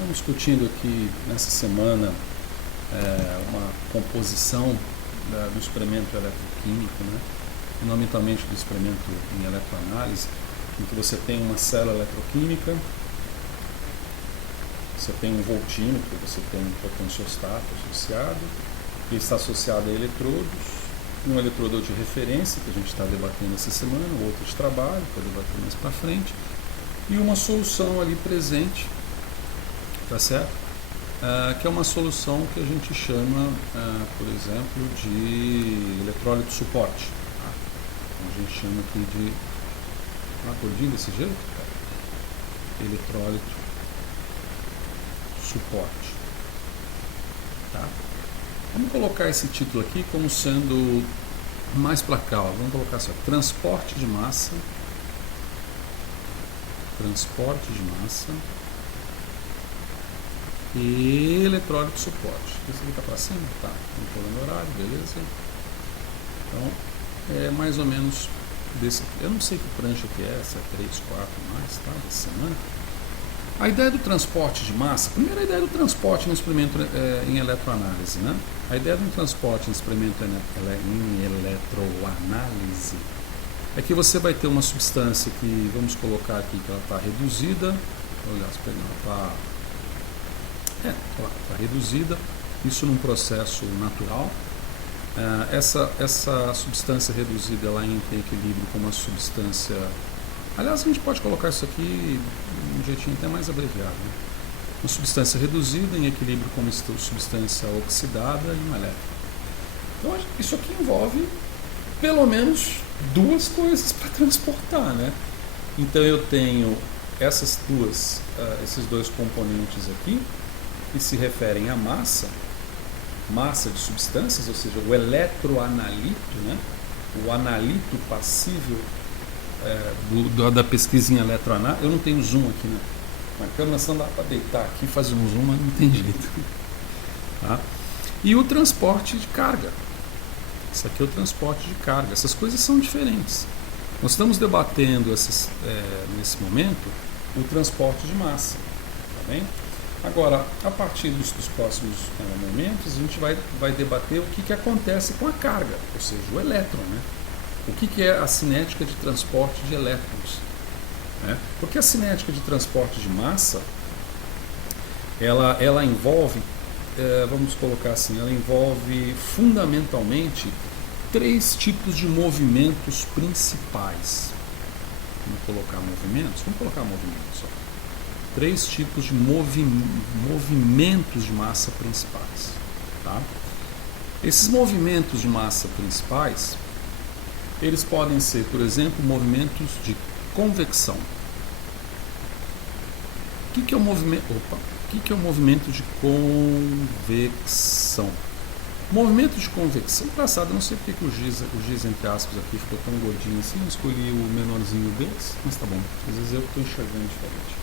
Estamos discutindo aqui nessa semana uma composição do experimento eletroquímico, né? Fundamentalmente do experimento em eletroanálise, em que você tem uma célula eletroquímica, você tem um voltímetro, você tem um potenciostato associado, que está associado a eletrodos, um eletrodo de referência, que a gente está debatendo essa semana, o outro de trabalho, que eu debater mais para frente, e uma solução ali presente, tá certo? Que é uma solução que a gente chama, por exemplo, de eletrólito suporte. Tá? Então, a gente chama aqui de uma cordinha desse jeito, eletrólito suporte. Tá? Vamos colocar esse título aqui como sendo mais para cá. Vamos colocar assim: transporte de massa e eletrólito suporte. Esse aqui está para cima? Tá. Controlando horário, beleza. Então, é mais ou menos desse aqui. Eu não sei que prancha que é, se é 3, 4 mais, tá? Essa semana. A ideia do transporte de massa, primeiro a ideia do transporte no experimento em eletroanálise, né? A ideia do transporte no experimento em eletroanálise é que você vai ter uma substância que, vamos colocar aqui, que ela está reduzida, aliás, ela está reduzida, isso num processo natural. Essa substância reduzida, ela entra em equilíbrio com uma substância. Aliás, a gente pode colocar isso aqui de um jeitinho até mais abreviado. Né? Uma substância reduzida em equilíbrio com uma substância oxidada e um elétron. Então, isso aqui envolve pelo menos duas coisas para transportar, né? Então, eu tenho esses dois componentes aqui, que se referem à massa de substâncias, ou seja, o eletroanalito, né? O analito passível da pesquisa em eletroanálise. Eu não tenho zoom aqui, né? Na câmera só dá para deitar aqui, fazer um zoom, mas não tem jeito. Tá? E o transporte de carga. Isso aqui é o transporte de carga. Essas coisas são diferentes. Nós estamos debatendo nesse momento o transporte de massa. Tá bem? Agora, a partir dos próximos momentos, a gente vai debater o que acontece com a carga, ou seja, o elétron, né? O que é a cinética de transporte de elétrons? Né? Porque a cinética de transporte de massa, ela envolve, vamos colocar assim, ela envolve fundamentalmente 3 tipos de movimentos principais. Vamos colocar movimentos? Vamos colocar movimentos só. 3 tipos de movimentos de massa principais. Tá? Esses movimentos de massa principais, eles podem ser, por exemplo, movimentos de convecção. O que é o movimento? O que é o movimento de convecção? O movimento de convecção, engraçado, eu não sei porque que o giz entre aspas aqui ficou tão gordinho assim, eu escolhi o menorzinho deles, mas tá bom, às vezes eu estou enxergando diferente.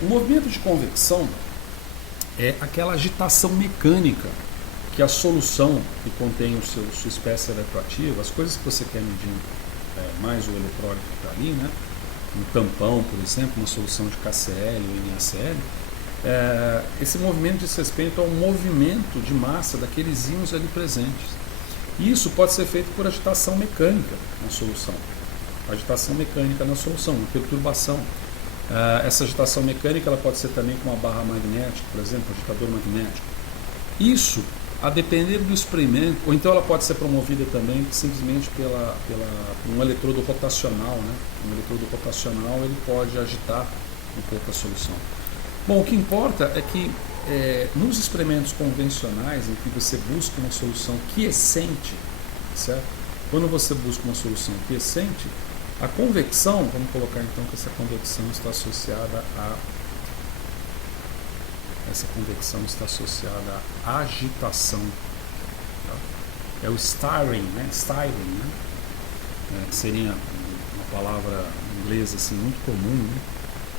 O movimento de convecção é aquela agitação mecânica que a solução que contém sua espécie eletroativa, as coisas que você quer medir, mais o eletrólito que está ali, né? Um tampão, por exemplo, uma solução de KCl ou NaCl, esse movimento diz respeito ao movimento de massa daqueles íons ali presentes. E isso pode ser feito por agitação mecânica na solução. Agitação mecânica na solução, uma perturbação. Essa agitação mecânica ela pode ser também com uma barra magnética, por exemplo, um agitador magnético. Isso, a depender do experimento, ou então ela pode ser promovida também simplesmente por um eletrodo rotacional, né? Um eletrodo rotacional ele pode agitar um pouco a solução. Bom, o que importa é que nos experimentos convencionais, em que você busca uma solução quiescente, certo? Quando você busca uma solução quiescente, a convecção, vamos colocar então que essa convecção está associada à agitação. Tá? É o stirring, né? Que seria uma palavra inglesa assim, muito comum, né?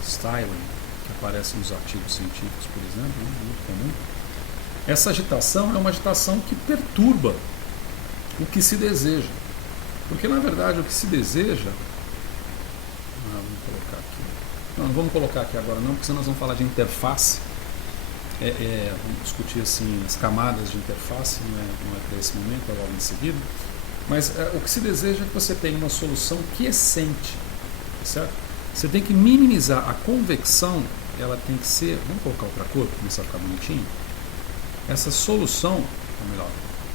Stirring, que aparece nos artigos científicos, por exemplo, né? Muito comum. Essa agitação é uma agitação que perturba o que se deseja. Porque, na verdade, o que se deseja... vamos colocar aqui. Não vamos colocar aqui agora não, porque senão nós vamos falar de interface. Vamos discutir assim as camadas de interface, não é para esse momento, é logo em seguida. Mas o que se deseja é que você tenha uma solução quiescente, certo? Você tem que minimizar a convecção, ela tem que ser, vamos colocar outra cor para começar a ficar bonitinho. Essa solução, ou melhor,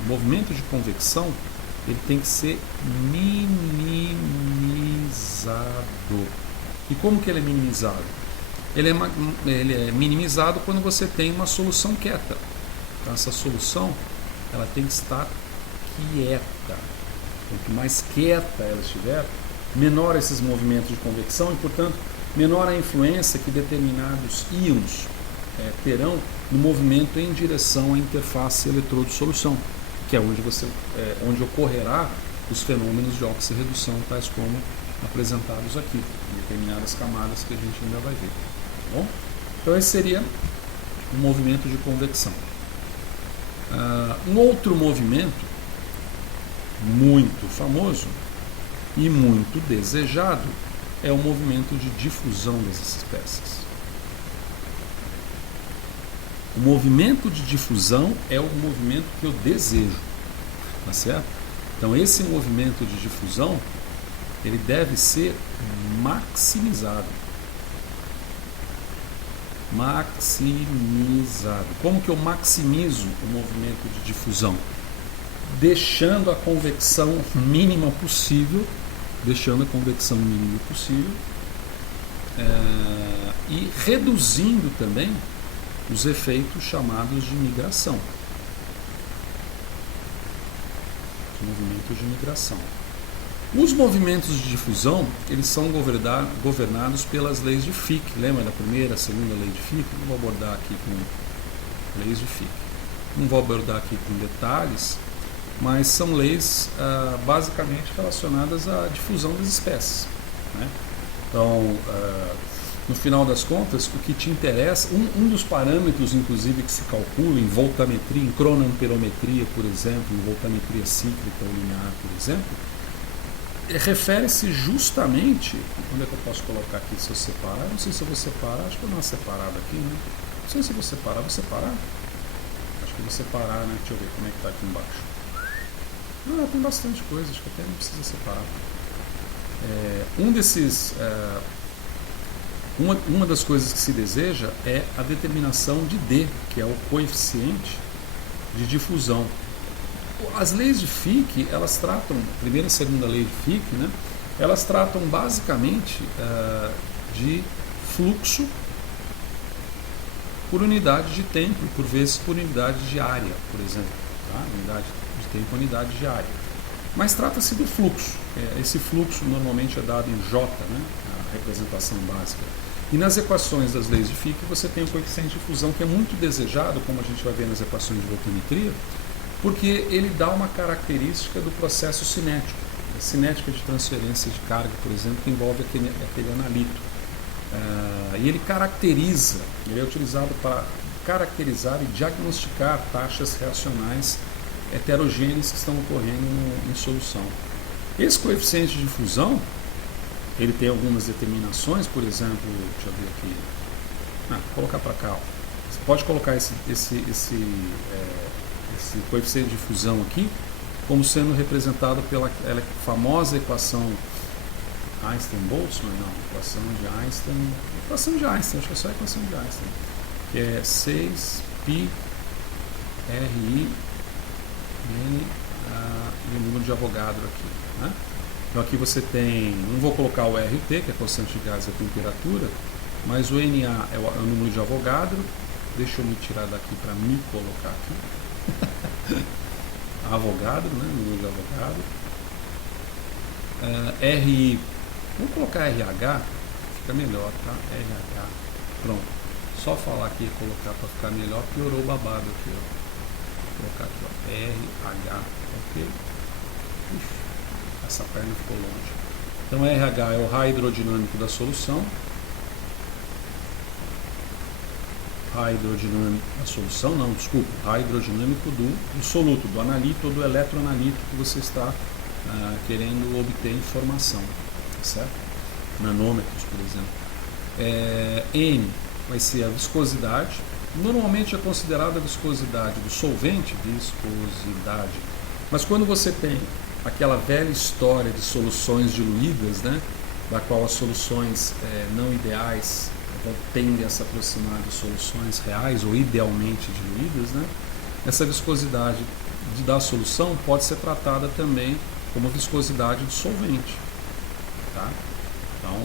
o movimento de convecção, ele tem que ser minimizado. E como que ele é minimizado? Ele é minimizado quando você tem uma solução quieta. Então essa solução, ela tem que estar quieta. Quanto mais quieta ela estiver, menor esses movimentos de convecção e, portanto, menor a influência que determinados íons terão no movimento em direção à interface eletrodo-solução, que é onde ocorrerá os fenômenos de oxirredução, tais como apresentados aqui, em determinadas camadas que a gente ainda vai ver. Tá bom? Então esse seria o movimento de convecção. Um outro movimento muito famoso e muito desejado é o movimento de difusão das espécies. O movimento de difusão é o movimento que eu desejo, tá certo? Então esse movimento de difusão, ele deve ser maximizado. Maximizado. Como que eu maximizo o movimento de difusão? Deixando a convecção mínima possível, e reduzindo também os efeitos chamados de migração. Os movimentos de migração. Os movimentos de difusão, eles são governados pelas leis de Fick. Lembra da primeira, segunda lei de Fick? Não vou abordar aqui com leis de Fick. Não vou abordar aqui com detalhes, mas são leis basicamente relacionadas à difusão das espécies, né? Então, no final das contas, o que te interessa, um dos parâmetros, inclusive, que se calcula em voltametria, em cronoamperometria, por exemplo, em voltametria cíclica ou linear, por exemplo, refere-se justamente, onde é que eu posso colocar aqui se eu separar? Não sei se eu vou separar, acho que eu não vou separar aqui, né? Não sei se eu vou separar, Acho que eu vou separar, né? Deixa eu ver como é que está aqui embaixo. Não, tem bastante coisa, acho que até não precisa separar. Uma das coisas que se deseja é a determinação de D, que é o coeficiente de difusão. As leis de Fick, elas tratam, a primeira e segunda lei de Fick, né, elas tratam basicamente de fluxo por unidade de tempo e por vezes por unidade de área, por exemplo. Tá? Unidade de tempo, unidade de área. Mas trata-se do fluxo. Esse fluxo normalmente é dado em J, né, a representação básica. E nas equações das leis de Fick você tem o coeficiente de difusão, que é muito desejado, como a gente vai ver nas equações de voltametria, porque ele dá uma característica do processo cinético. A cinética de transferência de carga, por exemplo, que envolve aquele analito. E ele é utilizado para caracterizar e diagnosticar taxas reacionais heterogêneas que estão ocorrendo em solução. Esse coeficiente de difusão, ele tem algumas determinações, por exemplo, deixa eu ver aqui, vou colocar para cá, ó. Você pode colocar esse coeficiente de difusão aqui como sendo representado pela famosa equação Einstein-Boltzmann, equação de Einstein, acho que é só a equação de Einstein, que é 6π RI N e o número de Avogadro aqui, né? Então aqui você tem, não vou colocar o RT, que é a constante de gás e a temperatura, mas o NA é o número de Avogadro. Deixa eu me tirar daqui para me colocar aqui. Avogadro, né? Número de Avogadro. RI, vou colocar RH, fica melhor, tá? RH, pronto. Só falar aqui e colocar para ficar melhor, piorou o babado aqui, ó. Vou colocar aqui, ó, RH, ok? Ixi, essa perna ficou longe. Então RH é o raio hidrodinâmico da solução. Raio hidrodinâmico da solução, não, desculpa, raio hidrodinâmico do soluto, do analito ou do eletroanalito que você está querendo obter informação, tá certo? Nanômetros, por exemplo. N vai ser a viscosidade. Normalmente é considerada a viscosidade do solvente, viscosidade. Mas quando você tem aquela velha história de soluções diluídas, né, da qual as soluções não ideais tendem a se aproximar de soluções reais ou idealmente diluídas, né, essa viscosidade da solução pode ser tratada também como viscosidade do solvente. Tá? Então,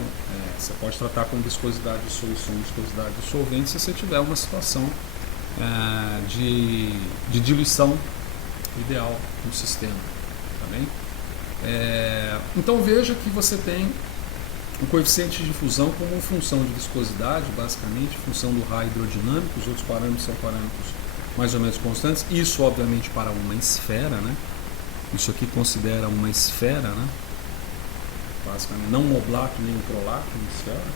você pode tratar como viscosidade de solução, viscosidade do solvente, se você tiver uma situação de diluição ideal no sistema. Tá bem? Então, veja que você tem o coeficiente de difusão como função de viscosidade, basicamente, função do raio hidrodinâmico, os outros parâmetros são parâmetros mais ou menos constantes. Isso, obviamente, para uma esfera, né? Isso aqui considera uma esfera, né? Basicamente, não um oblato nem um prolato, uma esfera.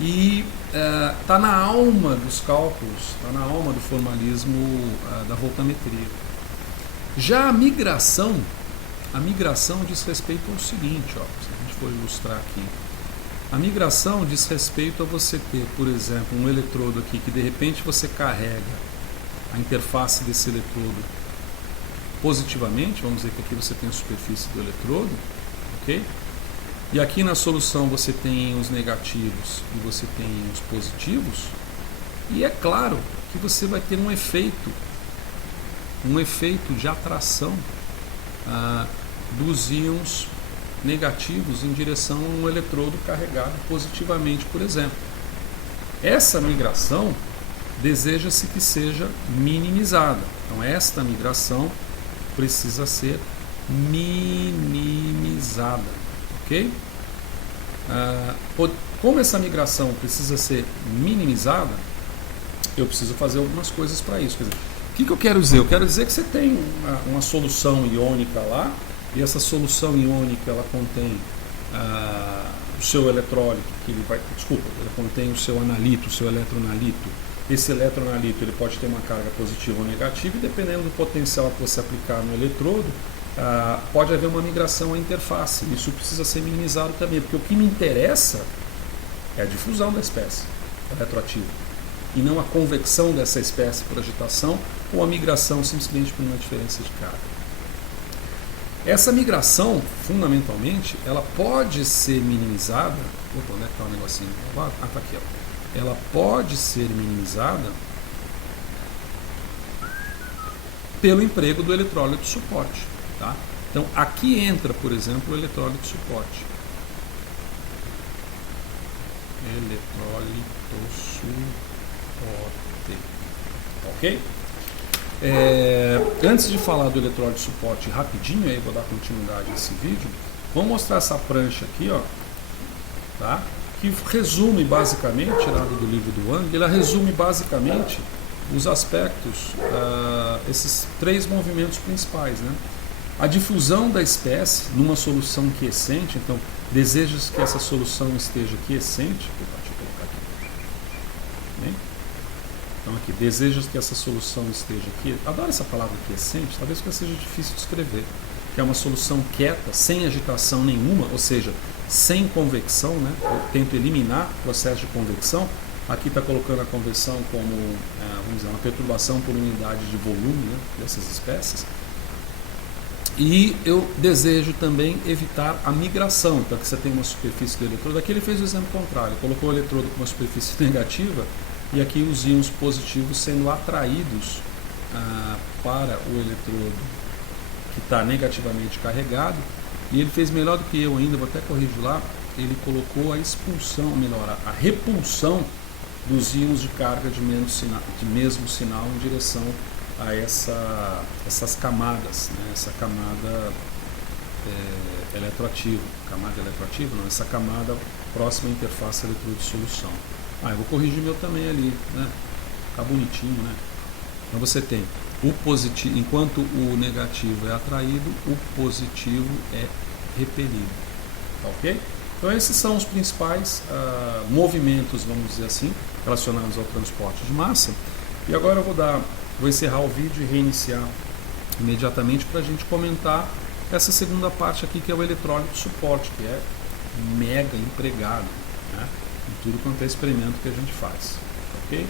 E está na alma dos cálculos, está na alma do formalismo da voltametria. Já a migração diz respeito ao seguinte, ó, se a gente for ilustrar aqui. A migração diz respeito a você ter, por exemplo, um eletrodo aqui que de repente você carrega a interface desse eletrodo positivamente, vamos dizer que aqui você tem a superfície do eletrodo, ok? E aqui na solução você tem os negativos e você tem os positivos, e é claro que você vai ter um efeito de atração dos íons negativos em direção a um eletrodo carregado positivamente, por exemplo. Essa migração deseja-se que seja minimizada. Então, esta migração precisa ser minimizada, ok? Como essa migração precisa ser minimizada, eu preciso fazer algumas coisas para isso. Quer dizer, o que eu quero dizer? Eu quero dizer que você tem uma solução iônica lá, e essa solução iônica ela contém o seu eletrólito, ela contém o seu analito, o seu eletronalito. Esse eletronalito ele pode ter uma carga positiva ou negativa, e dependendo do potencial que você aplicar no eletrodo, pode haver uma migração à interface. Isso precisa ser minimizado também, porque o que me interessa é a difusão da espécie eletroativa, e não a convecção dessa espécie por agitação ou a migração simplesmente por uma diferença de carga. Essa migração, fundamentalmente, ela pode ser minimizada. Opa, onde é que está o negocinho? Está aqui, ó. Ela pode ser minimizada pelo emprego do eletrólito suporte. Tá? Então, aqui entra, por exemplo, o eletrólito suporte. Eletrólito suporte. Ok? Antes de falar do eletrólito suporte rapidinho, aí vou dar continuidade a esse vídeo, vamos mostrar essa prancha aqui, ó, tá? Que resume basicamente, tirado do livro do Wang, ela resume basicamente os aspectos, esses três movimentos principais, né? A difusão da espécie numa solução quiescente, então deseja-se que essa solução esteja quiescente. Deixa eu colocar aqui. Bem? Então aqui, deseja-se que essa solução esteja aqui. Adoro essa palavra quiescente, talvez porque seja difícil de escrever. Que é uma solução quieta, sem agitação nenhuma, ou seja, sem convecção, né? Eu tento eliminar o processo de convecção. Aqui está colocando a conversão como vamos dizer, uma perturbação por unidade de volume, né, dessas espécies. E eu desejo também evitar a migração. Então aqui você tem uma superfície do eletrodo. Aqui ele fez o exemplo contrário, colocou o eletrodo com uma superfície negativa e aqui os íons positivos sendo atraídos para o eletrodo que está negativamente carregado. E ele fez melhor do que eu ainda, vou até corrigir lá, ele colocou a expulsão, melhor, a repulsão dos íons de carga de mesmo sinal em direção a essas camadas, né? Essa camada eletroativa, não, essa camada próxima à interface eletrodo-solução. Eu vou corrigir meu também ali, né? Tá bonitinho, né? Então você tem o positivo, enquanto o negativo é atraído, o positivo é repelido, tá ok? Então esses são os principais movimentos, vamos dizer assim, relacionados ao transporte de massa. E agora eu vou encerrar o vídeo e reiniciar imediatamente para a gente comentar essa segunda parte aqui, que é o eletrólito suporte, que é mega empregado, né, em tudo quanto é experimento que a gente faz, ok?